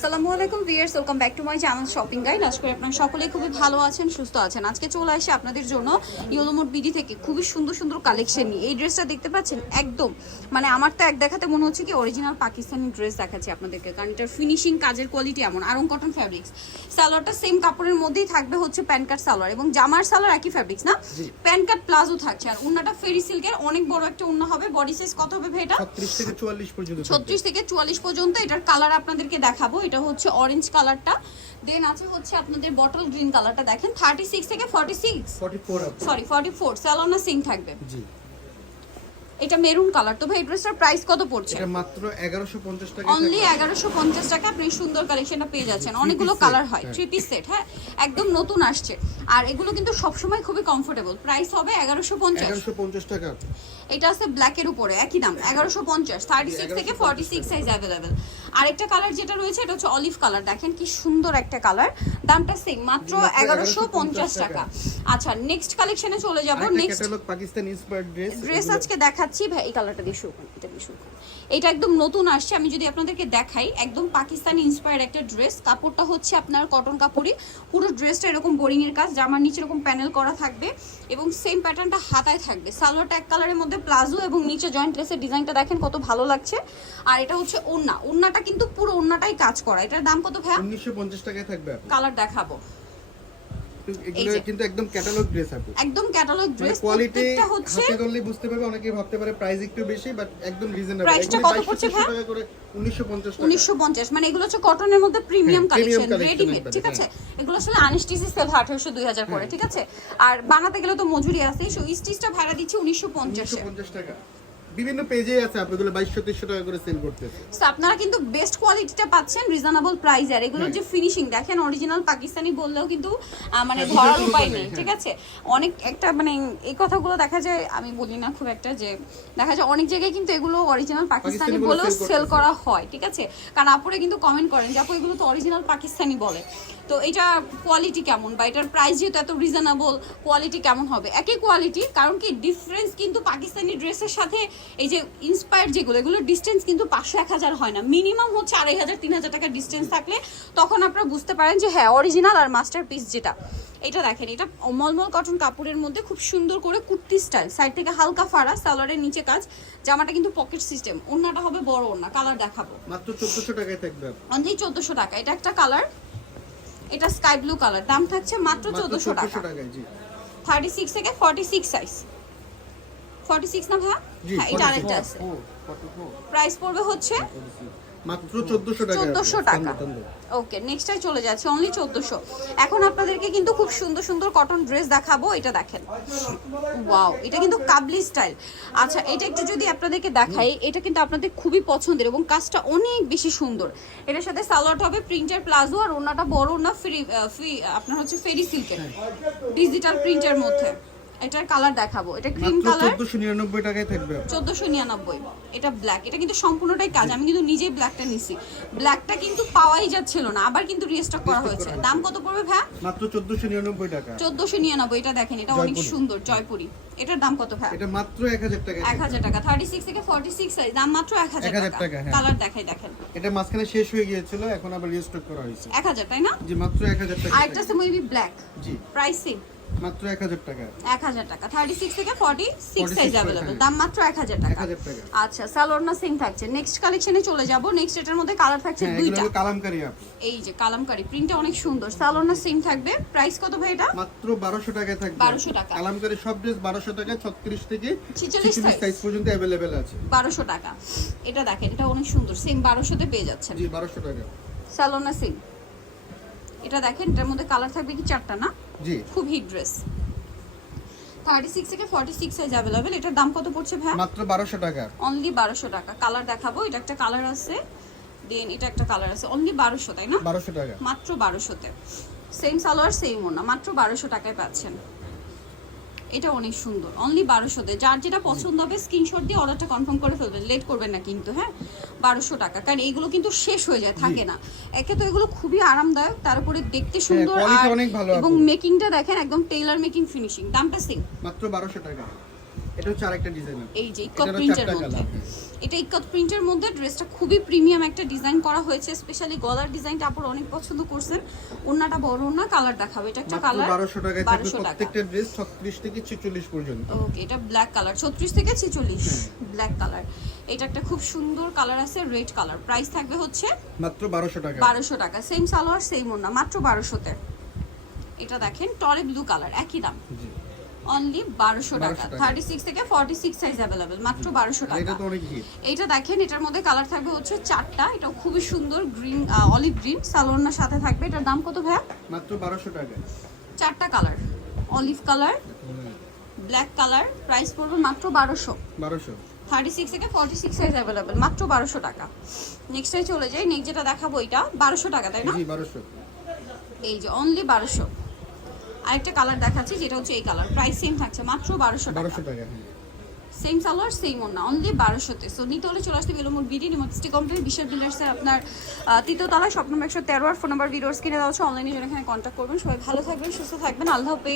আসসালামু আলাইকুম viewers welcome back to my channel shopping guide. আজকে আপনারা সকলেই খুবই ভালো আছেন সুস্থ আছেন। আজকে চলে আসে আপনাদের জন্য ইয়োলোমোট বিডি থেকে খুবই সুন্দর সুন্দর কালেকশন নিয়ে। এই ড্রেসটা দেখতে পাচ্ছেন? একদম মানে আমার তো এক দেখাতে মনে হচ্ছে কি অরিজিনাল পাকিস্তানি ড্রেস দেখাচ্ছি আপনাদেরকে কারণ এটার ফিনিশিং কাজের কোয়ালিটি এমন। আরং কটন ফ্যাব্রিক্স সালোয়ারটা সেম কাপড়ের মধ্যেই থাকবে হচ্ছে প্যান্ট কাট সালোয়ার এবং জামার সালোয়ার একই ফ্যাব্রিক্স না? প্যান্ট কাট প্লাজো থাকছে। আর উন্নাটা ফেরি সিল্কের অনেক বড় একটা উন্না হবে। বডি সাইজ কত হবে ভাই এটা? ছত্রিশ থেকে চুয়াল্লিশ পর্যন্ত ছত্রিশ থেকে চুয়াল্লিশ পর্যন্ত এটার কালার আপনাদেরকে দেখাবো। এটা হচ্ছে অরেঞ্জ কালারটা দেন আছে হচ্ছে আপনাদের বটল গ্রিন কালারটা দেখেন। থার্টি সিক্স থেকে forty six 44 up. Sorry forty four স্যালোনা সিং থাকবে। জি। এটা মেরুন কালার। তো ভাই ড্রেসটার প্রাইস কত পড়ছে? এটা মাত্র 1150 টাকা অনলি এগারোশো পঞ্চাশ টাকা। আপনি সুন্দর কালেকশনটা পেয়ে যাচ্ছেন। অনেকগুলো কালার হয়। থ্রি পিস সেট হ্যাঁ। একদম নতুন আসছে। আর এগুলো কিন্তু সবসময় খুবই কমফোর্টেবল প্রাইস হবে এগারোশো পঞ্চাশ। 1150 টাকা। এটা আছে ব্ল্যাকের উপরে একই দাম এগারোশো পঞ্চাশ। থার্টি সিক্স থেকে ফর্টি সিক্স সাইজ অ্যাভেলেবেল আরেকটা কালার যেটা রয়েছে এটা হচ্ছে অলিভ কালার দেখেন কি সুন্দর একটা কালার দামটা সেম মাত্র মাত্র এগারোশো পঞ্চাশ 1150 টাকা। আচ্ছা নেক্সট কালেকশনে চলে যাব। Next catalogue Pakistan inspired dress dress আজকে দেখাচ্ছি। ভাই এই কালারটা দিয়ে শুরু করুন এটা দিয়ে শুরু করুন। এটা একদম নতুন আসছে আমি যদি আপনাদেরকে দেখাই একদম পাকিস্তানি ইন্সপায়ার্ড একটা ড্রেস কাপড়টা হচ্ছে আপনার কটন কাপড়ই। পুরো ড্রেসটা এরকম বোরিংয়ের কাজ জামার নিচে এরকম প্যানেল করা থাকবে এবং সেম প্যাটার্নটা হাতায় থাকবে। সালোয়ারটা এক কালারের মধ্যে প্লাজো এবং নিচে জয়েন্ট ড্রেসের ডিজাইনটা দেখেন কত ভালো লাগছে। আর এটা হচ্ছে ওন্না ওন্নাটা কিন্তু পুরো ওন্নাটাই কাজ করা। এটার দাম কত ভাইয়া? 1950 টাকায় থাকবে কালার দেখাবো। এগুলো কিন্তু একদম ক্যাটালগ ড্রেস আপু একদম ক্যাটালগ মানে ড্রেস কোয়ালিটি হচ্ছে হাতে ধরলে বুঝতে পারবে অনেকে ভাবতে পারে প্রাইস একটু বেশি বাট একদম রিজনেবল Price কত পড়ছে ভাই? 1950 টাকা। উনিশশো পঞ্চাশ মানে এগুলো হচ্ছে কটনের মধ্যে প্রিমিয়াম হ্যাঁ, কালেকশন রেডিমেড ঠিক আছে? হ্যাঁ। এগুলো আসলে আনস্টিচি সেল আঠারোশো দুই হাজার করে ঠিক আছে? আর বানাতে গেলে তো মজুরি আছে সো স্টিচটা ভাড়া দিচ্ছি উনিশশো পঞ্চাশে। 1950 টাকা। বিভিন্ন পেজে আছে আপু এগুলো 2200 2300 টাকা করে সেল করতেছে। So, আপনারা কিন্তু বেস্ট কোয়ালিটিটা পাচ্ছেন রিজনেবল প্রাইস আর এগুলোর হ্যাঁ। যে ফিনিশিং দেখেন অরিজিনাল পাকিস্তানি বললেও কিন্তু মানে হ্যাঁ, ধরার উপায় নেই নেই, ঠিক আছে? অনেক একটা মানে এই কথাগুলো দেখা যায় আমি বলি না খুব একটা যে দেখা যায় অনেক জায়গায় কিন্তু এগুলো অরিজিনাল পাকিস্তানি বলেও সেল করা হয় ঠিক আছে? কারণ আপুরে কিন্তু কমেন্ট করেন যে আপু এগুলো তো অরিজিনাল পাকিস্তানি বলে। তো এটা কোয়ালিটি কেমন? বা এটার প্রাইস যেহেতু এত রিজনেবল কোয়ালিটি কেমন হবে? একই কোয়ালিটি কারণ কি ডিফারেন্স কিন্তু পাকিস্তানি ড্রেসের সাথে এই যে ইন্সপায়ার যেগুলো এগুলোর ডিস্টেন্স কিন্তু পাঁচশো এক হাজার হয় না। মিনিমাম হচ্ছে আড়াই হাজার তিন হাজার টাকার ডিস্টেন্স থাকলে তখন আপনারা বুঝতে পারেন যে হ্যাঁ অরিজিনাল আর মাস্টার পিস যেটা। এটা দেখেন এটা মলমল কটন কাপড়ের মধ্যে খুব সুন্দর করে কুর্তি স্টাইল সাইড থেকে হালকা ফাড়া সালোয়ারের নিচে কাজ জামাটা কিন্তু পকেট সিস্টেম ওন্নাটা হবে বড় ওন্না কালার দেখাবো। মাত্র 1400 টাকায় থাকবে। অনলি চোদ্দশো টাকা এটা একটা কালার এটা স্কাই ব্লু কালার দাম থাকছে মাত্র চোদ্দশো টাকা। 1400 থার্টি সিক্স থেকে forty six size forty six না ভাই হ্যাঁ এটা আরেকটা আছে। 44, প্রাইস পড়বে হচ্ছে মাত্র 1400 টাকা ওকে নেক্সটটাই চলে যাচ্ছে অনলি চোদ্দশো। এখন আপনাদেরকে কিন্তু খুব সুন্দর সুন্দর কটন ড্রেস দেখাবো এটা দেখেন। ওয়াও এটা কিন্তু কাবলি স্টাইল আচ্ছা এটা একটু যদি আপনাদেরকে দেখাই এটা কিন্তু আপনাদের খুবই পছন্দের এবং কাজটা অনেক বেশি সুন্দর। এটার সাথে সালোয়ারটা হবে প্রিন্টার প্লাজো আর ওনাটা বড় না ফ্রি ফ্রি আপনার হচ্ছে ফেরি সিল্কের ডিজিটাল প্রিন্টের মধ্যে। এটার কালার দেখাবো। এটা ক্রিম কালার 1499 টাকায় থাকবে। আপু। চোদ্দোশো নিরানব্বই। এটা ব্ল্যাক এটা কিন্তু সম্পূর্ণটাই কাজ। আমি কিন্তু নিজেই ব্ল্যাকটা নিছি। ব্ল্যাকটা কিন্তু পাওয়াই যাচ্ছিল না। আবার কিন্তু রিস্টক করা হয়েছে। দাম কত পড়বে ভাই মাত্র 1499 টাকা। চোদ্দোশো নিরানব্বই। এটা দেখেন এটা অনেক সুন্দর। জয়পুরি। এটার দাম কত ভাই এটা মাত্র 1000 টাকায় এক হাজার টাকা। থার্টি সিক্স থেকে ফর্টি সিক্স সাইজ দাম মাত্র 1000 টাকা। টাকা, হ্যাঁ। কালার দেখাই দেখেন। এটা মাঝখানে শেষ হয়ে গিয়েছিল এখন আবার রিস্টক করা হয়েছে। এক হাজার তাই না? জি মাত্র 1000 টাকা আরেকটা আছে মেবি ব্ল্যাক জি। প্রাইস সেম মাত্র 1000 টাকা এক হাজার টাকা থার্টি সিক্স থেকে ফর্টি সিক্স 46 সাইজ হ্যাঁ। অ্যাভেলেবল দাম মাত্র এক হাজার টাকা 1000 টাকা আচ্ছা সালোয়ার না সেম থাকছে নেক্সট কালেকশনে চলে যাব নেক্সট এটার মধ্যে কালার থাকছে হ্যাঁ এগুলো দুইটা হলো কালামকারী আপ এই যে কালামকারি প্রিন্টটা অনেক সুন্দর সালোনা সেম থাকবে প্রাইস কত ভাই এটা মাত্র 1200 টাকায় থাকবে 1200 টাকা। কালামকারী সব ড্রেস 1200 টাকা 36 থেকে 46 46 সাইজ পর্যন্ত अवेलेबल আছে বারোশো টাকা এটা দেখেন এটা অনেক সুন্দর সেম বারোশোতে পেয়ে যাচ্ছেন জি 1200 টাকা সালোনা সেম এটা দেখেন এটার মধ্যে কালার থাকবে কি চারটা না জি। খুব হিট ড্রেস। থার্টি সিক্স থেকে ফর্টি সিক্স সাইজ অ্যাভেলেবেল এটার দাম কত পড়ছে ভাই? মাত্র 1200 টাকা। অনলি বারোশো টাকা। কালার দেখাবো এটা একটা কালার আছে। দেন এটা একটা কালার আছে। অনলি বারোশো তাই না? 1200 টাকা। মাত্র বারোশোতে। সেম সালোয়ার সেম ওনা মাত্র বারোশো টাকায় পাচ্ছেন। এটা অনেক সুন্দর। অনলি বারোশোতে যার যেটা পছন্দ হবে স্ক্রিনশট দিয়ে অর্ডারটা কনফার্ম করে ফেলবেন। লেট করবেন না কিন্তু হ্যাঁ? বারোশো টাকা। কারণ এইগুলো কিন্তু শেষ হয়ে যায় থাকে না। একে তো এগুলো খুবই আরামদায়ক তার উপরে দেখতে সুন্দর হ্যাঁ, আর এবং মেকিংটা দেখেন একদম টেইলার মেকিং ফিনিশিং দামটা সেম মাত্র বারোশো টাকা। এটা হচ্ছে আরেকটা ডিজাইন এই যে এটারও প্রিন্টের মধ্যে। এটা ইকত প্রিন্টের মধ্যে ড্রেসটা খুবই প্রিমিয়াম একটা ডিজাইন করা হয়েছে স্পেশালি গলার ডিজাইনটা আপনারা অনেক পছন্দ করছেন। ওন্নাটা বড় না কালার দেখাবে। এটা একটা কালার বারোশো টাকায় থাকবে প্রত্যেকটা ড্রেস ছত্রিশ থেকে ছেচল্লিশ পর্যন্ত। ওকে এটা ব্ল্যাক কালার ছত্রিশ থেকে ছেচল্লিশ ব্ল্যাক কালার এটা একটা খুব সুন্দর কালার আছে রেড কালার প্রাইস থাকবে হচ্ছে মাত্র বারোশো টাকা। বারোশো টাকা। সেম সালোয়ার সেম ওন্না মাত্র বারোশোতে। এটা দেখেন টরে ব্লু কালার একই দাম। জি। অনলি বারোশো টাকা। 1200 টাকা। থার্টি সিক্স থেকে ফর্টি সিক্স সাইজ অ্যাভেলেবেল মাত্র বারোশো এটা টাকা তো অনেক হিট এইটা দেখেন এটার মধ্যে কালার থাকবে হচ্ছে চারটা। এটা খুবই সুন্দর গ্রিন অলিভ গ্রিন সালোয়ার সাথে থাকবে। এটার দাম কত ভাইয়া? মাত্র বারোশো টাকা। চারটা colour olive colour black colour price পড়বে মাত্র বারোশো। বারোশো। থার্টি সিক্স থেকে ফর্টি সিক্স সাইজ অ্যাভেলেবেল মাত্র বারোশো টাকা। নেক্সটে চলে যাই নেক্সট যেটা দেখাবো এটা বারোশো টাকা তাই না? এই যে অনলি বারোশো। আরেকটা কালার দেখাচ্ছি যেটা হচ্ছে এই কালার প্রাইস সেম থাকছে মাত্র বারোশো টাকা। বারোশো টাকা। সেম সালোয়ার সেম ওনা অনলি বারোশোতে। সো নিতে হলে চলে আসতে বেলুমুর বিডি নিমস্টি কোম্পানি বিশাল বিল্ডার্সে আপনার তৃতীয়তলা স্বপ্ন একশো তেরো আর ফোন নাম্বার ভিডিওস কিনে দেওয়া হচ্ছে অনলাইনে জন্য এখানে কন্ট্যাক্ট করবেন সবাই ভালো থাকবেন সুস্থ থাকবেন। আল্লাহ